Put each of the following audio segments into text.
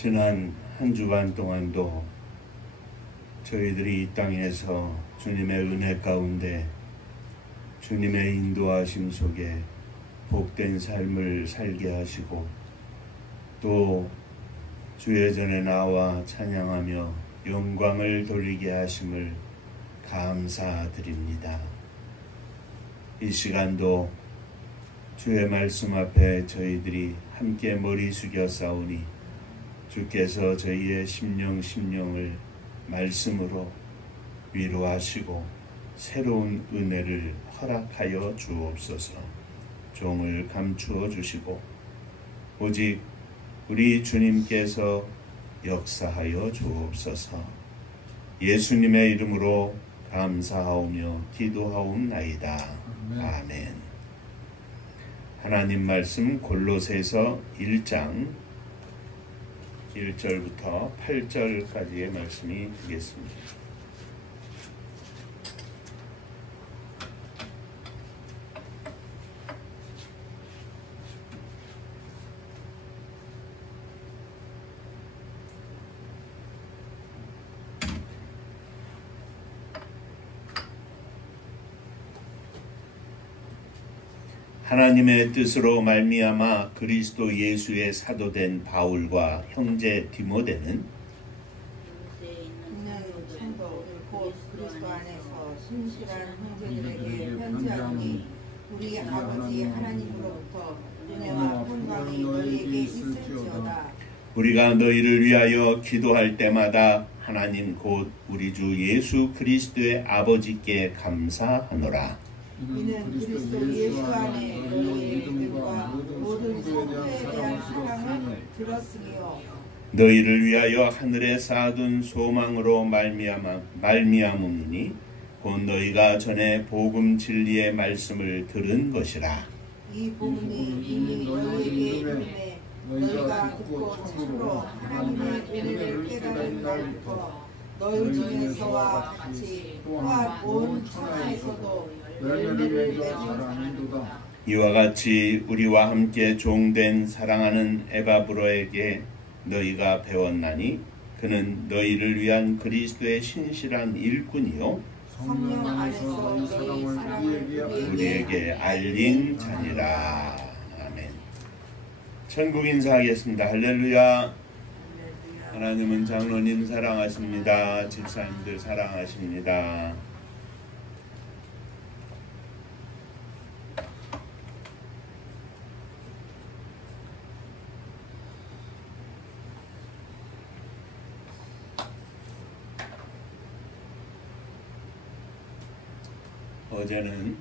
지난 한 주간 동안도 저희들이 이 땅에서 주님의 은혜 가운데 주님의 인도하심 속에 복된 삶을 살게 하시고 또 주의 전에 나와 찬양하며 영광을 돌리게 하심을 감사드립니다. 이 시간도 주의 말씀 앞에 저희들이 함께 머리 숙여 싸우니 주께서 저희의 심령을 말씀으로 위로하시고 새로운 은혜를 허락하여 주옵소서. 종을 감추어 주시고 오직 우리 주님께서 역사하여 주옵소서. 예수님의 이름으로 감사하오며 기도하옵나이다. 아멘. 하나님 말씀 골로새서 1장 1절부터 8절까지의 말씀이 되겠습니다. 하나님의 뜻으로 말미암아 그리스도 예수의 사도된 바울과 형제 디모데는 천국 곧 그리스도 안에서 신실한 형제들에게 편지하노니 우리 아버지 하나님으로부터 은혜와 평강이 너희에게 있을지어다. 우리가 너희를 위하여 기도할 때마다 하나님 곧 우리 주 예수 그리스도의 아버지께 감사하노라. 이는 그리스도 예수 안에 너희의 믿음과 모든 성도에 대한 사랑을 들었으며 너희를 위하여 하늘에 쌓아둔 소망으로 말미암으니 곧 너희가 전에 복음 진리의 말씀을 들은 것이라. 이 복음이 이미 너희에게 이르매 너희가 듣고 참으로 하나님의 은혜를 깨달은 날부터 너희 중에서와 같이 또한 온 천하에서도 열매를 맺으라. 이와 같이 우리와 함께 종된 사랑하는 에바브로에게 너희가 배웠나니 그는 너희를 위한 그리스도의 신실한 일꾼이요 성령 안에서 너희 사랑을 우리에게 알린 자니라. 아멘. 천국 인사하겠습니다. 할렐루야. 하나님은 장로님 사랑하십니다. 집사님들 사랑하십니다. 어제는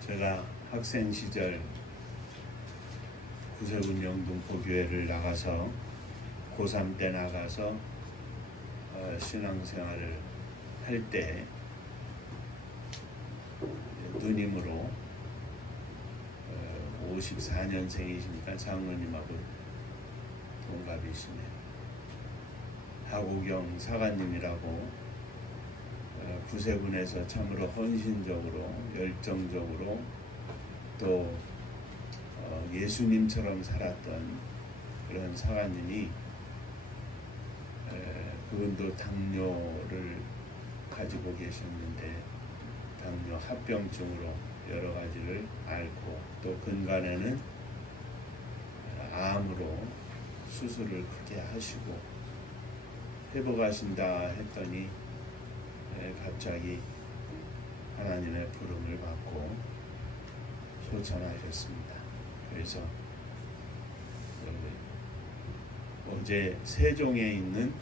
제가 학생 시절 구세군 영등포교회를 나가서 고3 때 나가서 신앙생활을 할 때 누님으로 54년생이시니까 장로님하고 동갑이시네요. 하고경 사관님이라고 구세군에서 참으로 헌신적으로 열정적으로 또 예수님처럼 살았던 그런 사관님이 그분도 당뇨를 가지고 계셨는데 당뇨 합병증으로 여러 가지를 앓고 또 근간에는 암으로 수술을 크게 하시고 회복하신다 했더니 갑자기 하나님의 부름을 받고 소천하셨습니다. 그래서 어제 세종에 있는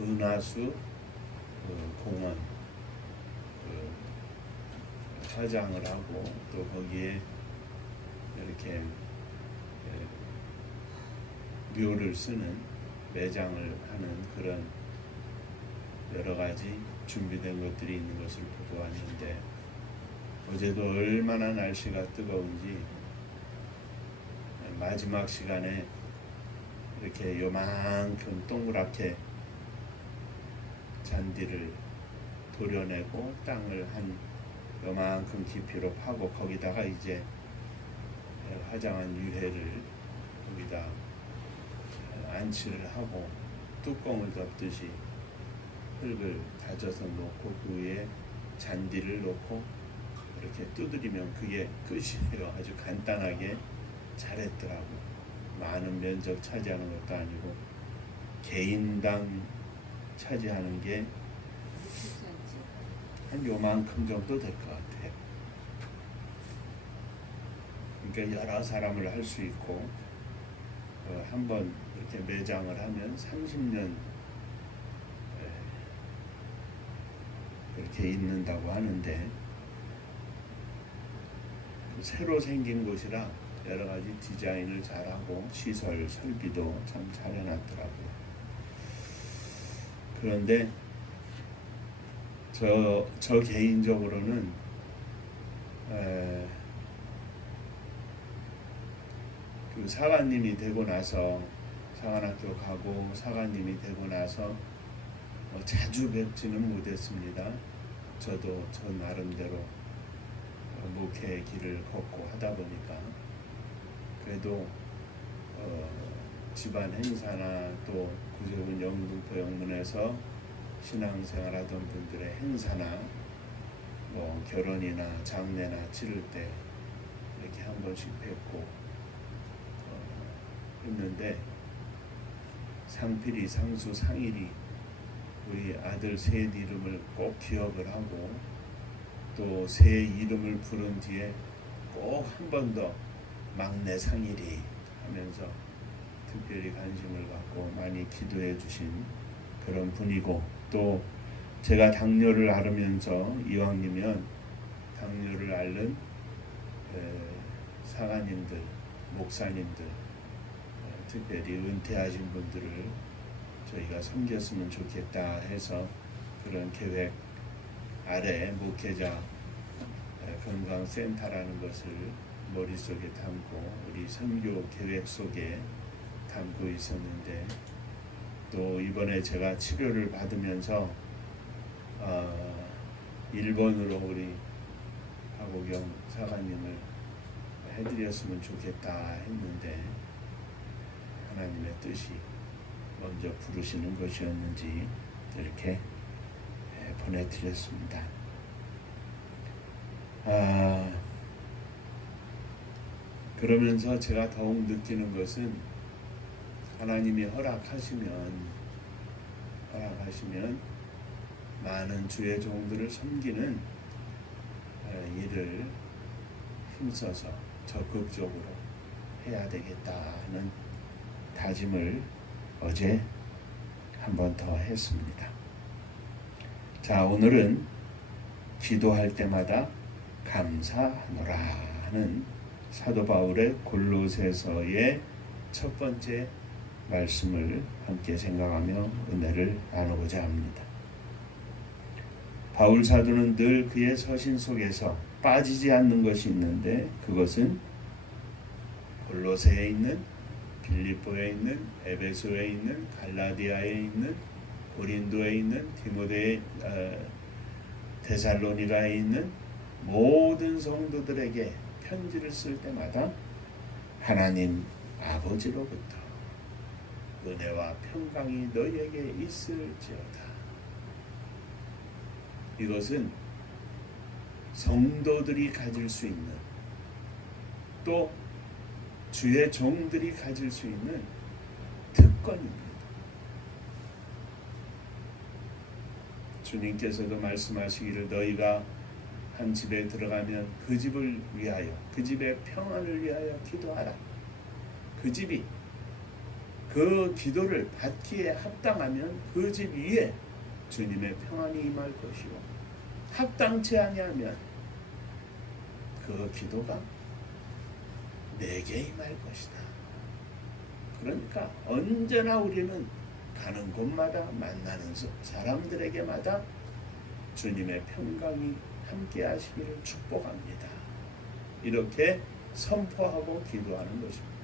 은하수 공원 화장을 하고 또 거기에 이렇게 묘를 쓰는 매장을 하는 그런 여러 가지 준비된 것들이 있는 것을 보고 왔는데 어제도 얼마나 날씨가 뜨거운지 마지막 시간에 이렇게 요만큼 동그랗게 잔디를 도려내고 땅을 한 요만큼 깊이로 파고 거기다가 이제 화장한 유해를 여기다 안치를 하고 뚜껑을 덮듯이 흙을 다져서 놓고 그 위에 잔디를 놓고 이렇게 두드리면 그게 끝이에요. 아주 간단하게 잘했더라고. 많은 면적 차지하는 것도 아니고 개인당 차지하는 게 한 요만큼 정도 될 것 같아요. 그러니까 여러 사람을 할 수 있고 한번 이렇게 매장을 하면 30년 이렇게 있는다고 하는데 새로 생긴 곳이라 여러 가지 디자인을 잘하고 시설 설비도 참 잘 해놨더라고요. 그런데 저 개인적으로는 그 사관님이 되고 나서 사관학교 가고 사관님이 되고 나서 자주 뵙지는 못했습니다. 저도 저 나름대로 목회의 길을 걷고 하다 보니까 그래도 집안 행사나 또 구세군 영등포 영문에서 신앙생활하던 분들의 행사나 뭐 결혼이나 장례나 치를 때 이렇게 한 번씩 뵙고 했는데 상필이 상수 상일이 우리 아들 셋 이름을 꼭 기억을 하고 또 새 이름을 부른 뒤에 꼭 한 번 더 막내 상일이 하면서 특별히 관심을 갖고 많이 기도해 주신 그런 분이고 또 제가 당뇨를 앓으면서 이왕이면 당뇨를 앓는 사관님들, 목사님들 특별히 은퇴하신 분들을 저희가 섬겼으면 좋겠다 해서 그런 계획 아래 목회자 건강센터라는 것을 머릿속에 담고 우리 선교 계획 속에 담고 있었는데 또 이번에 제가 치료를 받으면서 일본으로 우리 박오경 사관님을 해드렸으면 좋겠다 했는데 하나님의 뜻이 먼저 부르시는 것이었는지 이렇게 보내드렸습니다. 그러면서 제가 더욱 느끼는 것은 하나님이 허락하시면 많은 주의 종들을 섬기는 일을 힘써서 적극적으로 해야 되겠다 하는 다짐을 어제 한 번 더 했습니다. 자, 오늘은 기도할 때마다 감사하노라 하는 사도 바울의 골로새서의 첫 번째 말씀을 함께 생각하며 은혜를 나누고자 합니다. 바울 사도는 늘 그의 서신 속에서 빠지지 않는 것이 있는데 그것은 골로새에 있는, 빌립보에 있는, 에베소에 있는, 갈라디아에 있는, 고린도에 있는, 데살로니가에 있는 모든 성도들에게 편지를 쓸 때마다 하나님 아버지로부터 은혜와 평강이 너희에게 있을지어다. 이것은 성도들이 가질 수 있는 또 주의 종들이 가질 수 있는 특권입니다. 주님께서도 말씀하시기를 너희가 한 집에 들어가면 그 집을 위하여 그 집의 평안을 위하여 기도하라. 그 집이 그 기도를 받기에 합당하면 그 집 위에 주님의 평안이 임할 것이요 합당치 아니하면 그 기도가 내게 임할 것이다. 그러니까 언제나 우리는 가는 곳마다 만나는 사람들에게마다 주님의 평강이 함께 하시기를 축복합니다. 이렇게 선포하고 기도하는 것입니다.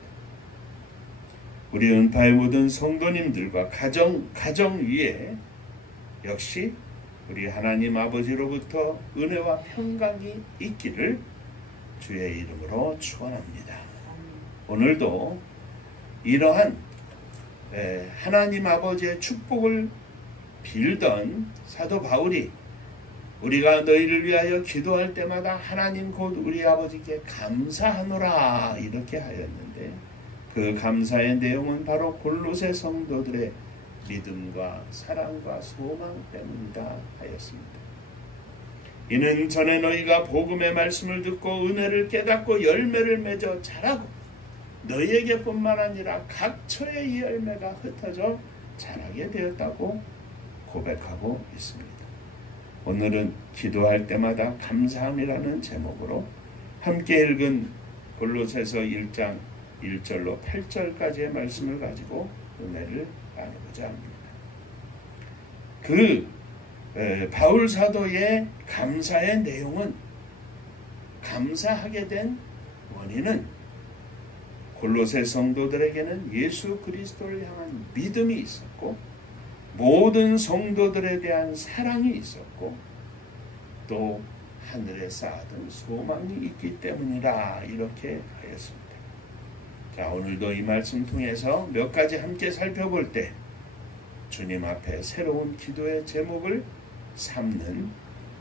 우리 은파의 모든 성도님들과 가정 위에 역시 우리 하나님 아버지로부터 은혜와 평강이 있기를 주의 이름으로 축원합니다. 오늘도 이러한 하나님 아버지의 축복을 빌던 사도 바울이 우리가 너희를 위하여 기도할 때마다 하나님 곧 우리 아버지께 감사하노라 이렇게 하였는데, 그 감사의 내용은 바로 골로새 성도들의 믿음과 사랑과 소망 때문이다 하였습니다. 이는 전에 너희가 복음의 말씀을 듣고 은혜를 깨닫고 열매를 맺어 자라고 너희에게뿐만 아니라 각처에 이 열매가 흩어져 자라게 되었다고 고백하고 있습니다. 오늘은 기도할 때마다 감사함이라는 제목으로 함께 읽은 골로새서 1장 1절로 8절까지의 말씀을 가지고 은혜를 나누고자 합니다. 바울 사도의 감사의 내용은, 감사하게 된 원인은 골로새 성도들에게는 예수 그리스도를 향한 믿음이 있었고 모든 성도들에 대한 사랑이 있었고 또 하늘에 쌓아둔 소망이 있기 때문이라 이렇게 하였습니다. 자, 오늘도 이 말씀 통해서 몇 가지 함께 살펴볼 때 주님 앞에 새로운 기도의 제목을 삼는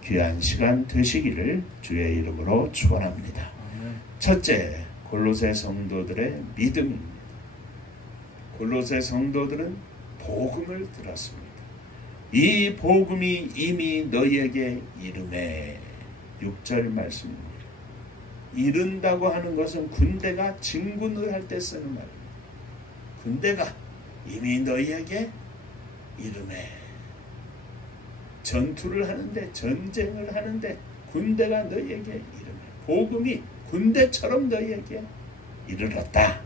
귀한 시간 되시기를 주의 이름으로 축원합니다. 첫째, 골로새 성도들의 믿음입니다. 골로새 성도들은 복음을 들었습니다. 이 복음이 이미 너희에게 이르매. 6절 말씀입니다. 이른다고 하는 것은 군대가 진군을 할 때 쓰는 말입니다. 군대가 이미 너희에게 이르매. 전투를 하는데, 전쟁을 하는데 군대가 너희에게 이르매. 복음이 군대처럼 너희에게 이르렀다.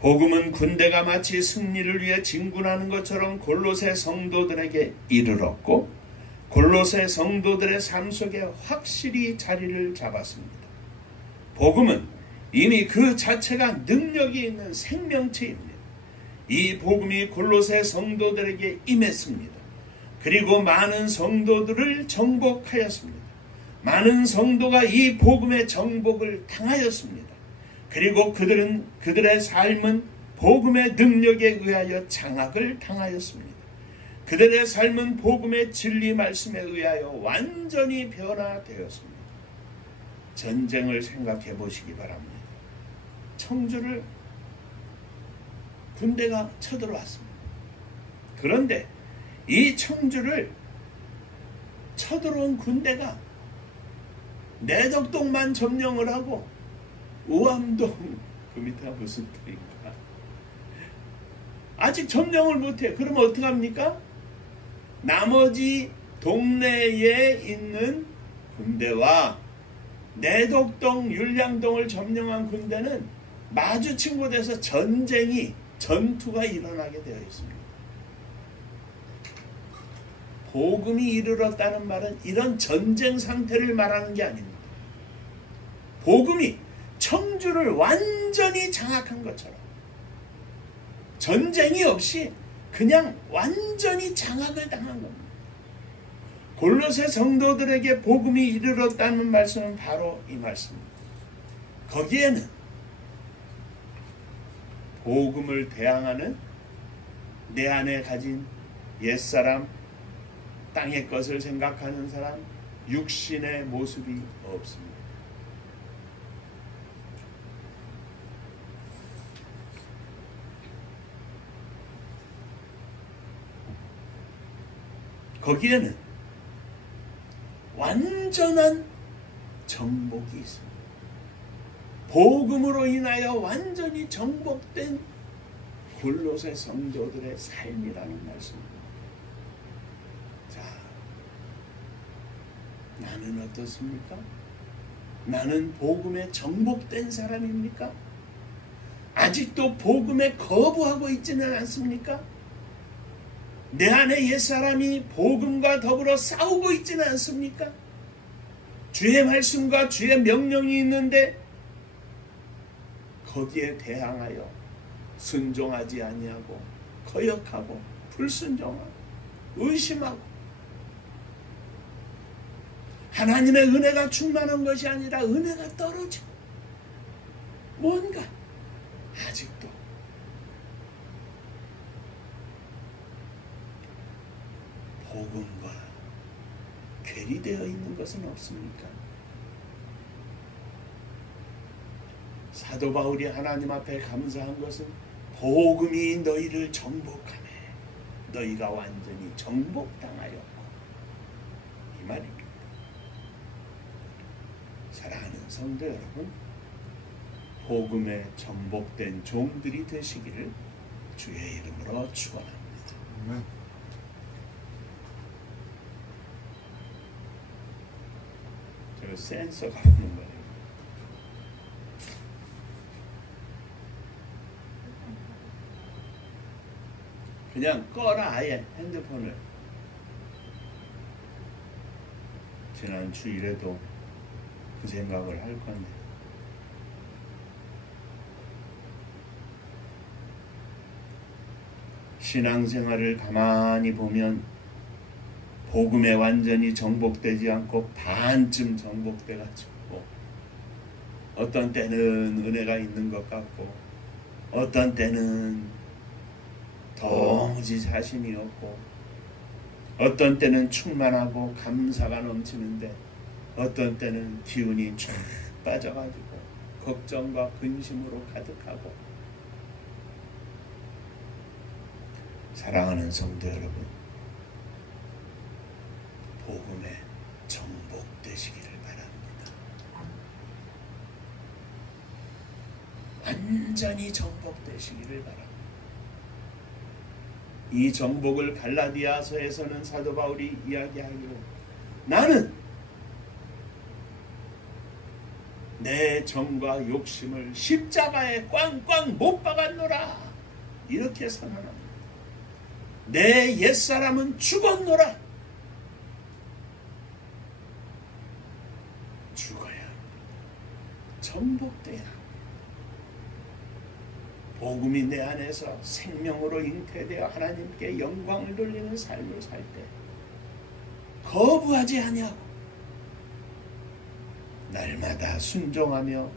복음은 군대가 마치 승리를 위해 진군하는 것처럼 골로새 성도들에게 이르렀고 골로새 성도들의 삶 속에 확실히 자리를 잡았습니다. 복음은 이미 그 자체가 능력이 있는 생명체입니다. 이 복음이 골로새 성도들에게 임했습니다. 그리고 많은 성도들을 정복하였습니다. 많은 성도가 이 복음의 정복을 당하였습니다. 그리고 그들의 삶은 복음의 능력에 의하여 장악을 당하였습니다. 그들의 삶은 복음의 진리 말씀에 의하여 완전히 변화되었습니다. 전쟁을 생각해 보시기 바랍니다. 청주를 군대가 쳐들어왔습니다. 그런데 이 청주를 쳐들어온 군대가 내덕동만 점령을 하고 우암동, 그 밑에가 무슨 도인가? 아직 점령을 못해. 그러면 어떡합니까? 나머지 동네에 있는 군대와 내덕동, 율량동을 점령한 군대는 마주친 곳에서 전투가 일어나게 되어 있습니다. 복음이 이르렀다는 말은 이런 전쟁 상태를 말하는 게 아닙니다. 복음이 청주를 완전히 장악한 것처럼 전쟁이 없이 그냥 완전히 장악을 당한 겁니다. 골로새 성도들에게 복음이 이르렀다는 말씀은 바로 이 말씀입니다. 거기에는 복음을 대항하는 내 안에 가진 옛사람, 땅의 것을 생각하는 사람, 육신의 모습이 없습니다. 거기에는 완전한 정복이 있습니다. 복음으로 인하여 완전히 정복된 골로새 성도들의 삶이라는 말씀입니다. 자, 나는 어떻습니까? 나는 복음에 정복된 사람입니까? 아직도 복음에 거부하고 있지는 않습니까? 내 안에 옛사람이 복음과 더불어 싸우고 있지는 않습니까? 주의 말씀과 주의 명령이 있는데 거기에 대항하여 순종하지 아니하고 거역하고 불순종하고 의심하고 하나님의 은혜가 충만한 것이 아니라 은혜가 떨어지고 뭔가 아직도 복음과 괴리되어 있는 것은 없습니까? 사도 바울이 하나님 앞에 감사한 것은 복음이 너희를 정복하네. 너희가 완전히 정복당하였고 이 말입니다. 사랑하는 성도 여러분, 복음에 정복된 종들이 되시기를 주의 이름으로 축원합니다. 저 센서가 없는 거예요. 그냥 꺼라 아예 핸드폰을. 지난 주일에도 그 생각을 할 건데 신앙생활을 가만히 보면 복음에 완전히 정복되지 않고 반쯤 정복돼가지고 어떤 때는 은혜가 있는 것 같고 어떤 때는 도무지 자신이 없고 어떤 때는 충만하고 감사가 넘치는데 어떤 때는 기운이 쫙 빠져가지고 걱정과 근심으로 가득하고 사랑하는 성도 여러분, 복음에 정복되시기를 바랍니다. 완전히 정복되시기를 바랍니다. 이 정복을 갈라디아서에서는 사도 바울이 이야기하기로 나는 내 정과 욕심을 십자가에 꽝꽝 못 박았노라 이렇게 선언합니다. 내 옛사람은 죽었노라. 죽어야 합니다. 정복돼야 합니다. 복음이 내 안에서 생명으로 잉태되어 하나님께 영광을 돌리는 삶을 살 때 거부하지 아니하고 날마다 순종하며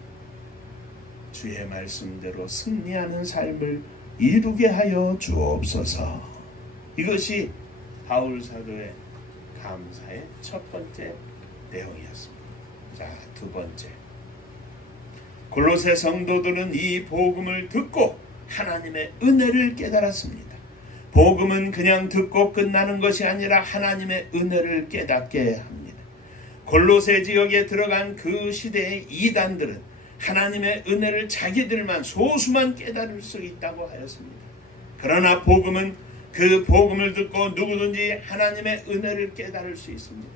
주의 말씀대로 승리하는 삶을 이루게 하여 주옵소서. 이것이 바울 사도의 감사의 첫 번째 내용이었습니다. 자, 두 번째, 골로새 성도들은 이 복음을 듣고 하나님의 은혜를 깨달았습니다. 복음은 그냥 듣고 끝나는 것이 아니라 하나님의 은혜를 깨닫게 합니다. 골로새 지역에 들어간 그 시대의 이단들은 하나님의 은혜를 자기들만 소수만 깨달을 수 있다고 하였습니다. 그러나 복음은 그 복음을 듣고 누구든지 하나님의 은혜를 깨달을 수 있습니다.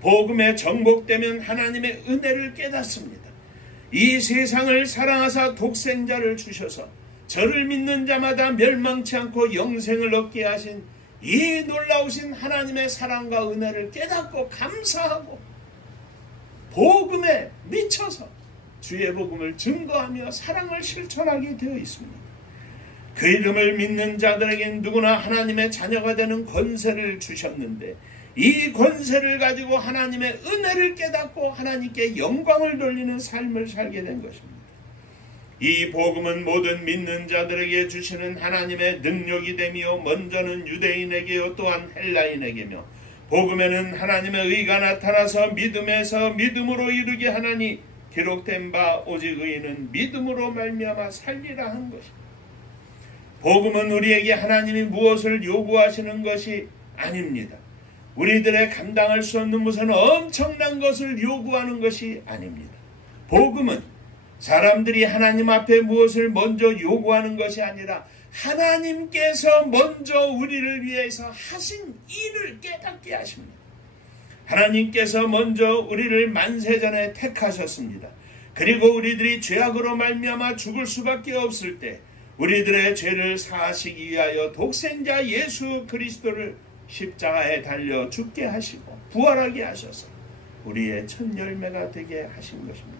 복음에 정복되면 하나님의 은혜를 깨닫습니다. 이 세상을 사랑하사 독생자를 주셔서 저를 믿는 자마다 멸망치 않고 영생을 얻게 하신 이 놀라우신 하나님의 사랑과 은혜를 깨닫고 감사하고 복음에 미쳐서 주의 복음을 증거하며 사랑을 실천하게 되어 있습니다. 그 이름을 믿는 자들에겐 누구나 하나님의 자녀가 되는 권세를 주셨는데 이 권세를 가지고 하나님의 은혜를 깨닫고 하나님께 영광을 돌리는 삶을 살게 된 것입니다. 이 복음은 모든 믿는 자들에게 주시는 하나님의 능력이 되며 먼저는 유대인에게요 또한 헬라인에게며 복음에는 하나님의 의가 나타나서 믿음에서 믿음으로 이르게 하나니 기록된 바 오직 의인은 믿음으로 말미암아 살리라 한 것입니다. 복음은 우리에게 하나님이 무엇을 요구하시는 것이 아닙니다. 우리들의 감당할 수 없는 무슨 엄청난 것을 요구하는 것이 아닙니다. 복음은 사람들이 하나님 앞에 무엇을 먼저 요구하는 것이 아니라 하나님께서 먼저 우리를 위해서 하신 일을 깨닫게 하십니다. 하나님께서 먼저 우리를 만세전에 택하셨습니다. 그리고 우리들이 죄악으로 말미암아 죽을 수밖에 없을 때 우리들의 죄를 사하시기 위하여 독생자 예수 그리스도를 십자가에 달려 죽게 하시고 부활하게 하셔서 우리의 첫 열매가 되게 하신 것입니다.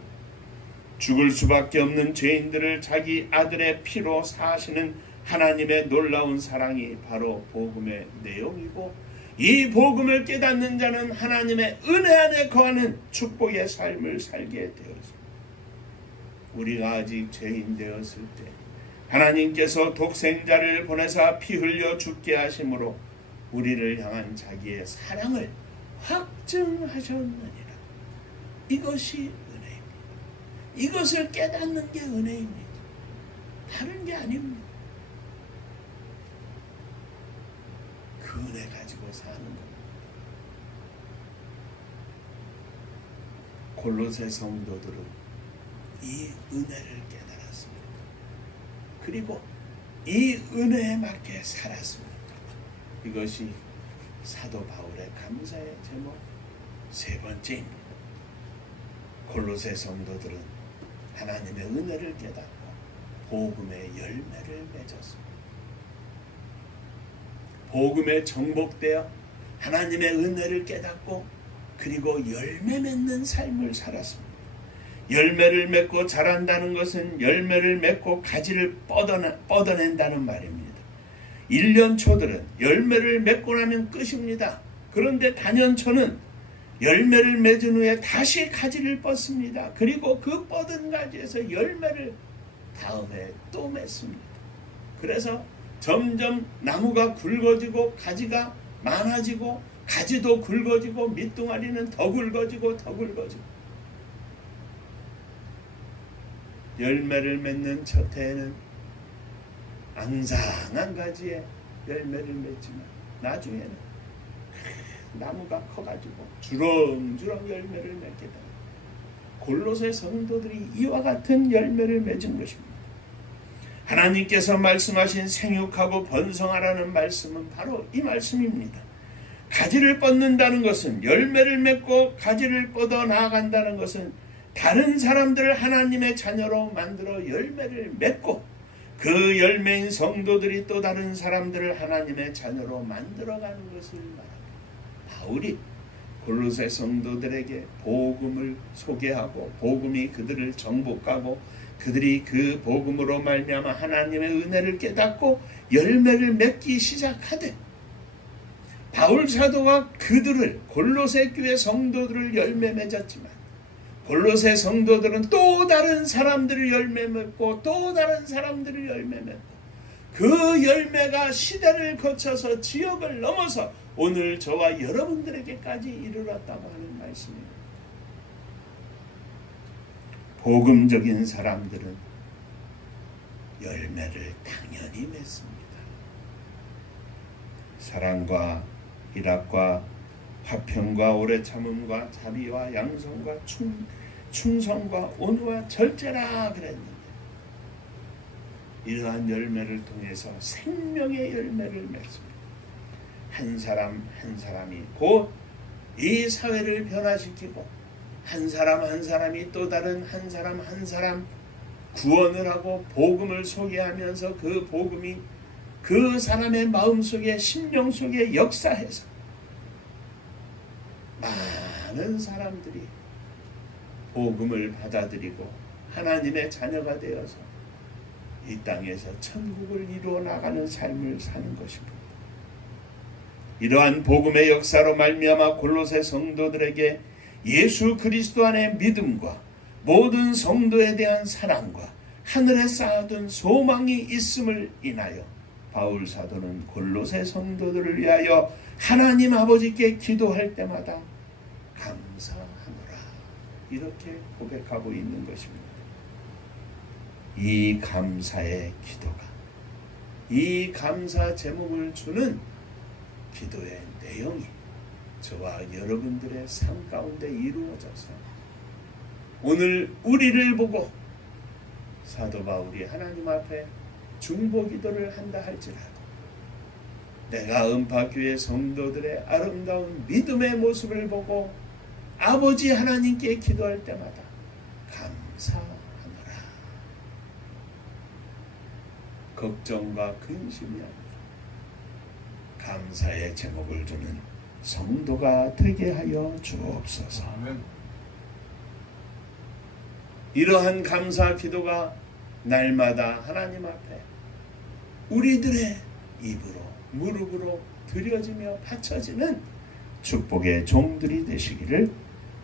죽을 수밖에 없는 죄인들을 자기 아들의 피로 사하시는 하나님의 놀라운 사랑이 바로 복음의 내용이고 이 복음을 깨닫는 자는 하나님의 은혜 안에 거하는 축복의 삶을 살게 되었습니다. 우리가 아직 죄인 되었을 때 하나님께서 독생자를 보내사 피 흘려 죽게 하심으로 우리를 향한 자기의 사랑을 확증하셨느니라. 이것이 은혜입니다. 이것을 깨닫는 게 은혜입니다. 다른 게 아닙니다. 그 은혜 가지고 사는 겁니다. 골로새 성도들은 이 은혜를 깨달았습니다. 그리고 이 은혜에 맞게 살았습니다. 이것이 사도 바울의 감사의 제목 세 번째입니다. 골로새 성도들은 하나님의 은혜를 깨닫고 복음의 열매를 맺었습니다. 복음에 정복되어 하나님의 은혜를 깨닫고 그리고 열매 맺는 삶을 살았습니다. 열매를 맺고 자란다는 것은 열매를 맺고 가지를 뻗어낸다는 말입니다. 1년 초들은 열매를 맺고 나면 끝입니다. 그런데 단연초는 열매를 맺은 후에 다시 가지를 뻗습니다. 그리고 그 뻗은 가지에서 열매를 다음에 또 맺습니다. 그래서 점점 나무가 굵어지고 가지가 많아지고 가지도 굵어지고 밑둥아리는 더 굵어지고 더 굵어지고 열매를 맺는 첫 해에는 앙상한 가지에 열매를 맺지만 나중에는 나무가 커가지고 주렁주렁 열매를 맺게 됩니다. 골로새 성도들이 이와 같은 열매를 맺은 것입니다. 하나님께서 말씀하신 생육하고 번성하라는 말씀은 바로 이 말씀입니다. 가지를 뻗는다는 것은 열매를 맺고 가지를 뻗어 나아간다는 것은 다른 사람들을 하나님의 자녀로 만들어 열매를 맺고 그 열매인 성도들이 또 다른 사람들을 하나님의 자녀로 만들어가는 것을 말합니다. 바울이 골로새 성도들에게 복음을 소개하고 복음이 그들을 정복하고 그들이 그 복음으로 말미암아 하나님의 은혜를 깨닫고 열매를 맺기 시작하되 바울 사도가 그들을 골로새 교회 성도들을 열매 맺었지만 골로새 성도들은 또 다른 사람들을 열매 맺고 또 다른 사람들을 열매 맺고 그 열매가 시대를 거쳐서 지역을 넘어서 오늘 저와 여러분들에게까지 이르렀다고 하는 말씀입니다. 복음적인 사람들은 열매를 당연히 맺습니다. 사랑과 희락과 화평과 오래 참음과 자비와 양성과 충성과 온유와 절제라 그랬는데 이러한 열매를 통해서 생명의 열매를 맺습니다. 한 사람 한 사람이 곧 이 사회를 변화시키고 한 사람 한 사람이 또 다른 한 사람 한 사람 구원을 하고 복음을 소개하면서 그 복음이 그 사람의 마음속에 심령 속에 역사해서 많은 사람들이 복음을 받아들이고 하나님의 자녀가 되어서 이 땅에서 천국을 이루어 나가는 삶을 사는 것입니다. 이러한 복음의 역사로 말미암아 골로새 성도들에게 예수 그리스도 안의 믿음과 모든 성도에 대한 사랑과 하늘에 쌓아둔 소망이 있음을 인하여 바울 사도는 골로새 성도들을 위하여 하나님 아버지께 기도할 때마다 감사하노라 이렇게 고백하고 있는 것입니다. 이 감사의 기도가 이 감사 제목을 주는 기도의 내용이 저와 여러분들의 삶 가운데 이루어져서 오늘 우리를 보고 사도 바울이 하나님 앞에 중보기도를 한다 할지라도 내가 음파교회 성도들의 아름다운 믿음의 모습을 보고 아버지 하나님께 기도할 때마다 감사하노라. 걱정과 근심이 아니라 감사의 제목을 주는 성도가 되게 하여 주옵소서. 이러한 감사 기도가 날마다 하나님 앞에 우리들의 입으로 무릎으로 드려지며 바쳐지는 축복의 종들이 되시기를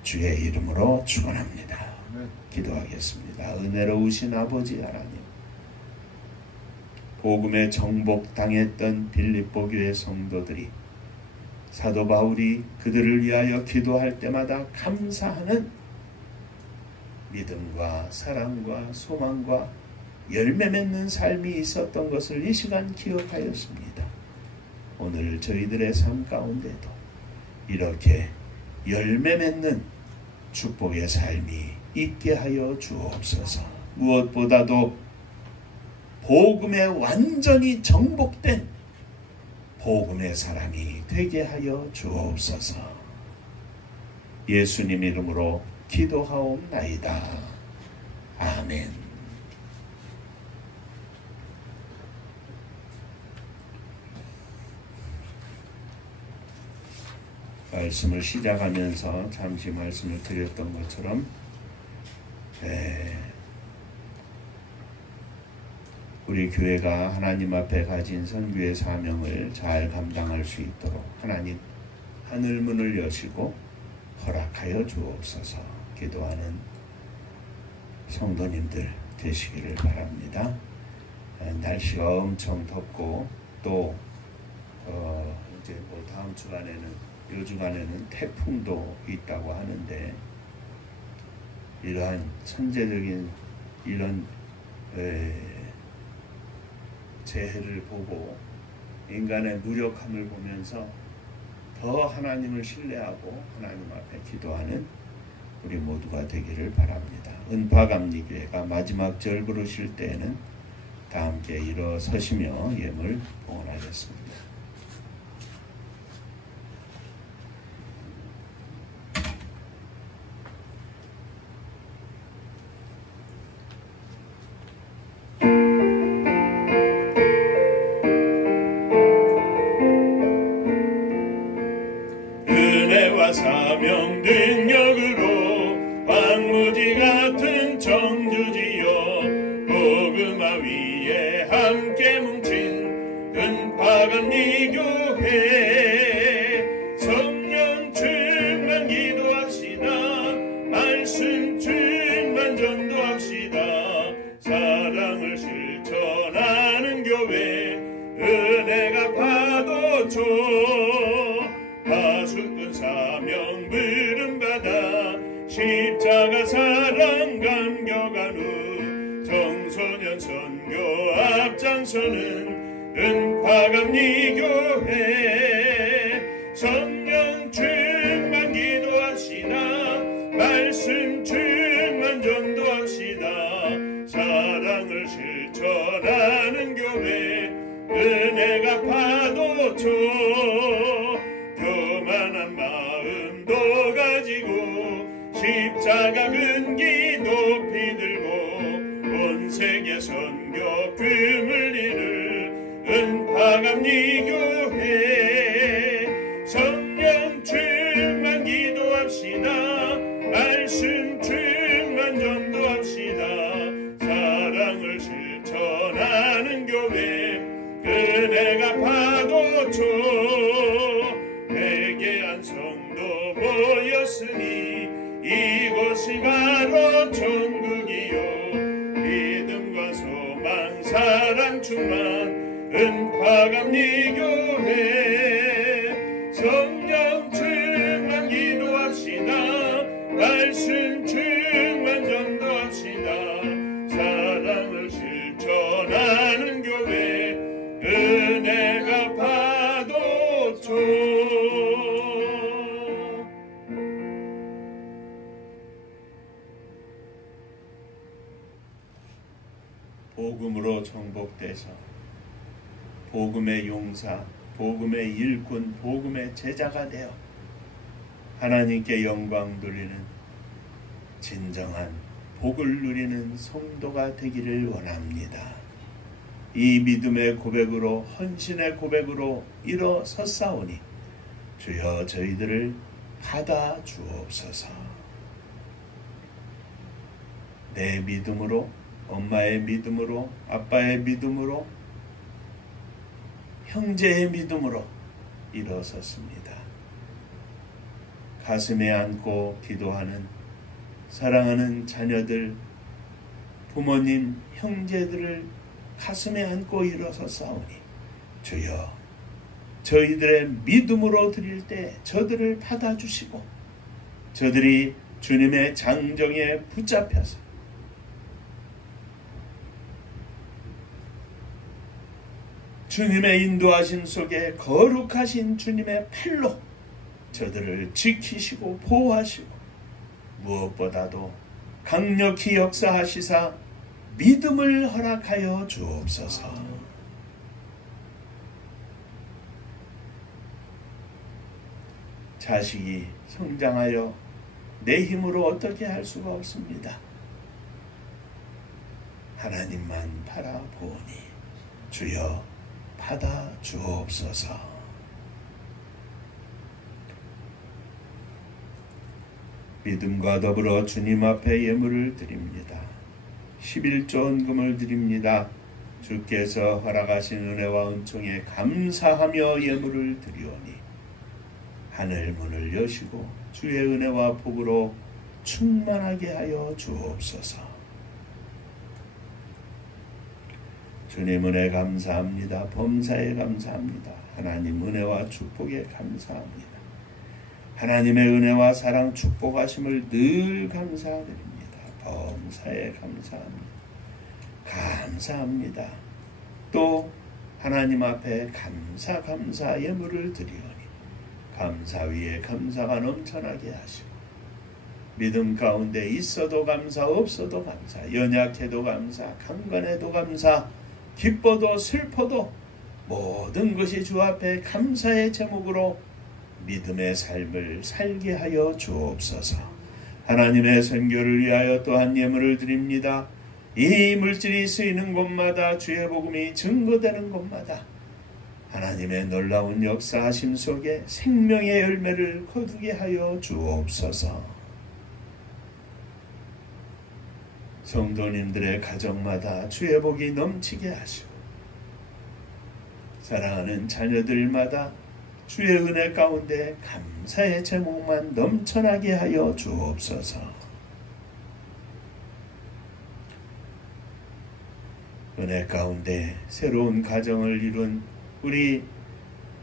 주의 이름으로 축원합니다. 기도하겠습니다. 은혜로우신 아버지 하나님, 복음에 정복당했던 빌립보 교회 성도들이 사도 바울이 그들을 위하여 기도할 때마다 감사하는 믿음과 사랑과 소망과 열매 맺는 삶이 있었던 것을 이 시간 기억하였습니다. 오늘 저희들의 삶 가운데도 이렇게 열매 맺는 축복의 삶이 있게 하여 주옵소서. 무엇보다도 복음에 완전히 정복된 복음의 사람이 되게 하여 주옵소서. 예수님 이름으로 기도하옵나이다. 아멘. 말씀을 시작하면서 잠시 말씀을 드렸던 것처럼 우리 교회가 하나님 앞에 가진 선교의 사명을 잘 감당할 수 있도록 하나님 하늘문을 여시고 허락하여 주옵소서. 기도하는 성도님들 되시기를 바랍니다. 날씨가 엄청 덥고 또 이제 뭐 다음 주간에는 요 주간에는 태풍도 있다고 하는데 이러한 천재적인 이런 재해를 보고 인간의 무력함을 보면서 더 하나님을 신뢰하고 하나님 앞에 기도하는 우리 모두가 되기를 바랍니다. 은파감리교회가 마지막 절 부르실 때에는 다 함께 일어서시며 예물 봉헌하겠습니다. 사명 능력으로 황무지 같은 청주지요 복음화 위에 함께 뭉친 은파감리교회 성령 충만 기도합시다. 말씀 충만 전도합시다. 사랑을 실천하는 교회 은혜가 파도쳐 하수꾼 사명 부름받아 십자가 사랑 감격한 후 청소년 선교 앞장서는 은파감리교회 성령 충만 기도합시다. 말씀 충만 전도합시다. 사랑을 실천하는 교회 은혜가 파도쳐 교만한 마음도 가지고 십자가 근기 높이 들고 온 세계 선교 꿈을 이룰 은파감리교회 성령 충만 기도합시다. 말씀 충만 전도합시다. 사랑을 실천하는 교회 은혜가 파도쳐 회개한 성도 모였으니 이곳이 바로 천국이요 믿음과 소망 사랑 충만 은파감리교회 성령 충만 기도합시다. 말씀 충만 전도합시다. 사랑을 실천하는 교회 은혜가 파도쳐 복음으로 정복돼서 복음의 용사, 복음의 일꾼, 복음의 제자가 되어 하나님께 영광 돌리는 진정한 복을 누리는 성도가 되기를 원합니다. 이 믿음의 고백으로 헌신의 고백으로 일어섰사오니 주여 저희들을 받아 주옵소서. 내 믿음으로, 엄마의 믿음으로, 아빠의 믿음으로 형제의 믿음으로 일어섰습니다. 가슴에 안고 기도하는 사랑하는 자녀들, 부모님, 형제들을 가슴에 안고 일어섰사오니 주여, 저희들의 믿음으로 드릴 때 저들을 받아주시고 저들이 주님의 장정에 붙잡혀서 주님의 인도하심 속에 거룩하신 주님의 팔로 저들을 지키시고 보호하시고 무엇보다도 강력히 역사하시사 믿음을 허락하여 주옵소서. 자식이 성장하여 내 힘으로 어떻게 할 수가 없습니다. 하나님만 바라보니 주여 받아 주옵소서. 믿음과 더불어 주님 앞에 예물을 드립니다. 11조 헌금을 드립니다. 주께서 허락하신 은혜와 은총에 감사하며 예물을 드리오니 하늘 문을 여시고 주의 은혜와 복으로 충만하게 하여 주옵소서. 주님 은혜 감사합니다. 범사에 감사합니다. 하나님 은혜와 축복에 감사합니다. 하나님의 은혜와 사랑 축복하심을 늘 감사드립니다. 범사에 감사합니다. 감사합니다. 또 하나님 앞에 감사 예물을 드리오니 감사 위에 감사가 넘쳐나게 하시고 믿음 가운데 있어도 감사 없어도 감사, 연약해도 감사, 강건해도 감사, 기뻐도 슬퍼도 모든 것이 주 앞에 감사의 제목으로 믿음의 삶을 살게 하여 주옵소서. 하나님의 선교를 위하여 또한 예물을 드립니다. 이 물질이 쓰이는 곳마다 주의 복음이 증거되는 곳마다 하나님의 놀라운 역사하심 속에 생명의 열매를 거두게 하여 주옵소서. 성도님들의 가정마다 주의 복이 넘치게 하시고 사랑하는 자녀들마다 주의 은혜 가운데 감사의 제목만 넘쳐나게 하여 주옵소서. 은혜 가운데 새로운 가정을 이룬 우리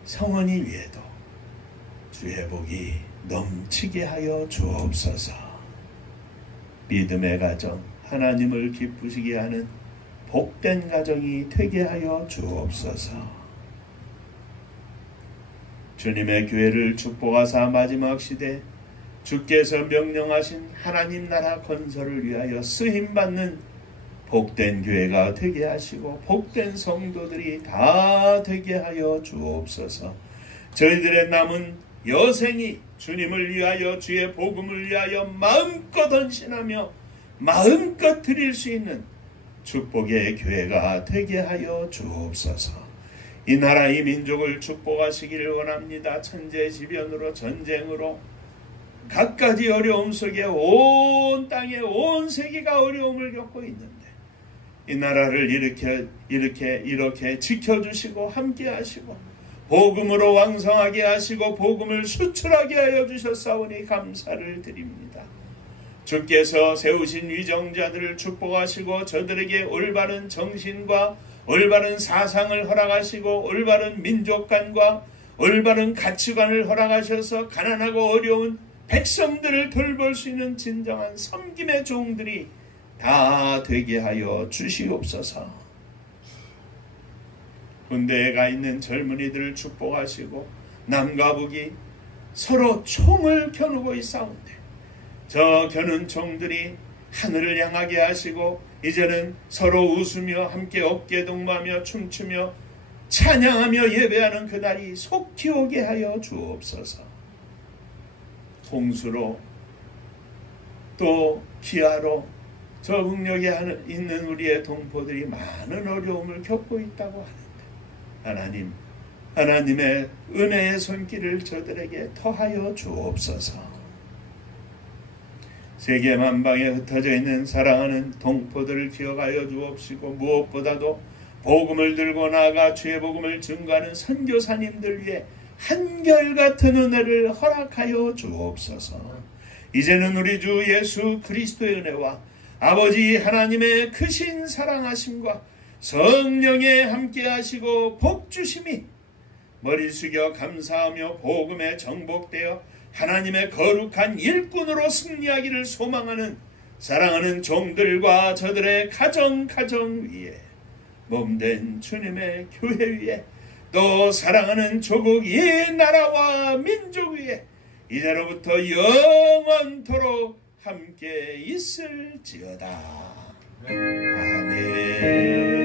성원이 위에도 주의 복이 넘치게 하여 주옵소서. 믿음의 가정, 하나님을 기쁘시게 하는 복된 가정이 되게 하여 주옵소서. 주님의 교회를 축복하사 마지막 시대 주께서 명령하신 하나님 나라 건설을 위하여 쓰임받는 복된 교회가 되게 하시고 복된 성도들이 다 되게 하여 주옵소서. 저희들의 남은 여생이 주님을 위하여 주의 복음을 위하여 마음껏 헌신하며 마음껏 드릴 수 있는 축복의 교회가 되게 하여 주옵소서. 이 나라 이 민족을 축복하시기를 원합니다. 천재지변으로 전쟁으로 갖가지 어려움 속에 온 땅에 온 세계가 어려움을 겪고 있는데 이 나라를 이렇게 지켜주시고 함께하시고 복음으로 왕성하게 하시고 복음을 수출하게 하여 주셨사오니 감사를 드립니다. 주께서 세우신 위정자들을 축복하시고 저들에게 올바른 정신과 올바른 사상을 허락하시고 올바른 민족관과 올바른 가치관을 허락하셔서 가난하고 어려운 백성들을 돌볼 수 있는 진정한 섬김의 종들이 다 되게 하여 주시옵소서. 군대에 가 있는 젊은이들을 축복하시고 남과 북이 서로 총을 겨누고 있사온데 저 겨눈 총들이 하늘을 향하게 하시고 이제는 서로 웃으며 함께 어깨 동무하며 춤추며 찬양하며 예배하는 그날이 속히 오게 하여 주옵소서. 홍수로 또 기아로 저 북녘에 있는 우리의 동포들이 많은 어려움을 겪고 있다고 하는데 하나님의 은혜의 손길을 저들에게 터하여 주옵소서. 세계 만방에 흩어져 있는 사랑하는 동포들을 기억하여 주옵시고 무엇보다도 복음을 들고 나아가 주의 복음을 증거하는 선교사님들 위해 한결같은 은혜를 허락하여 주옵소서. 이제는 우리 주 예수 그리스도의 은혜와 아버지 하나님의 크신 사랑하심과 성령의 함께하시고 복주심이 머리 숙여 감사하며 복음에 정복되어 하나님의 거룩한 일꾼으로 승리하기를 소망하는 사랑하는 종들과 저들의 가정 위에 몸된 주님의 교회 위에 또 사랑하는 조국 이 나라와 민족 위에 이제로부터 영원토록 함께 있을지어다. 아멘.